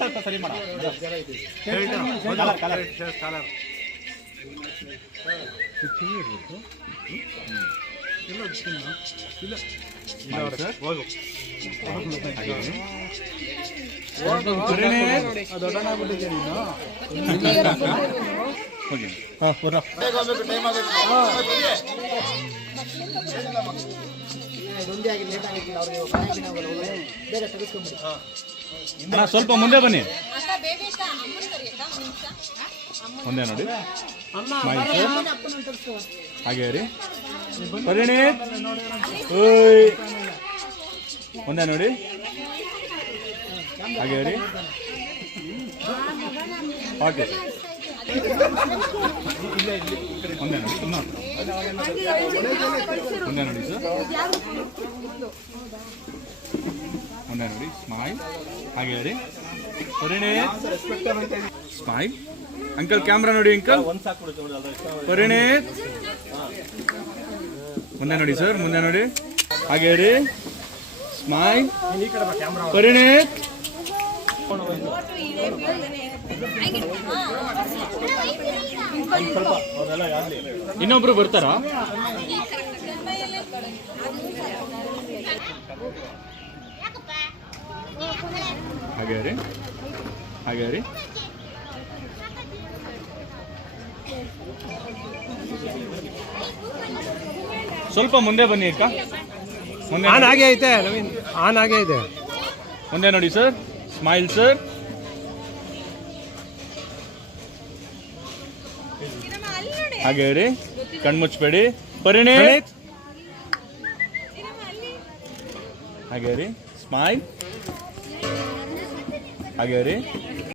ಸ್ವಲ್ಪ ಸರಿ ಮಾಡ ಸ್ವಲ್ಪ ಮುಂದೆ ಬನ್ನಿ. ಮುಂದೆ ನೋಡಿ, ಹಾಗೆ ರೀ ಪರಿಣೀತ್. ಮುಂದೆ ನೋಡಿ, ಹಾಗೆ ರೀ. ಓಕೆ ಸರ್, ಮುಂದೆ ನೋಡಿ, ಮುಂದೆ ನೋಡಿ ಸರ್, ಮುಂದೆ ನೋಡಿ. ಸ್ಮೈಲ್, ಹಾಗೆ ರೀ ಪರಿಣೀತ್. ಸ್ಮೈಲ್. ಅಂಕಲ್ ಕ್ಯಾಮ್ರಾ ನೋಡಿ, ಅಂಕಲ್ ಪರಿಣೀತ್. ಮುಂದೆ ನೋಡಿ ಸರ್, ಮುಂದೆ ನೋಡಿ, ಹಾಗೆ ರೀ. ಸ್ಮೈಲ್ ಪರಿಣೀತ್. ಇನ್ನೊಬ್ರು ಬರ್ತಾರಾ? ಹಾಗೆ ರೀ, ಹಾಗೆ ರೀ. ಸ್ವಲ್ಪ ಮುಂದೆ ಬನ್ನಿ ಅಕ್ಕ. ಮುಂದೆ ಆನ್ ಆಗೇ ಐತೆ ನವೀನ್, ಆನ್ ಆಗೇ ಇದೆ. ಮುಂದೆ ನೋಡಿ ಸರ್. Smile sir. ಹಾಗೆ ರೀ, ಕಣ್ಮುಚ್ಚಬೇಡಿ. ಪರಿಣೀತ್. ಹಾಗೆ ರೀ. ಸ್ಮೈಲ್, ಹಾಗೆ ರೀ.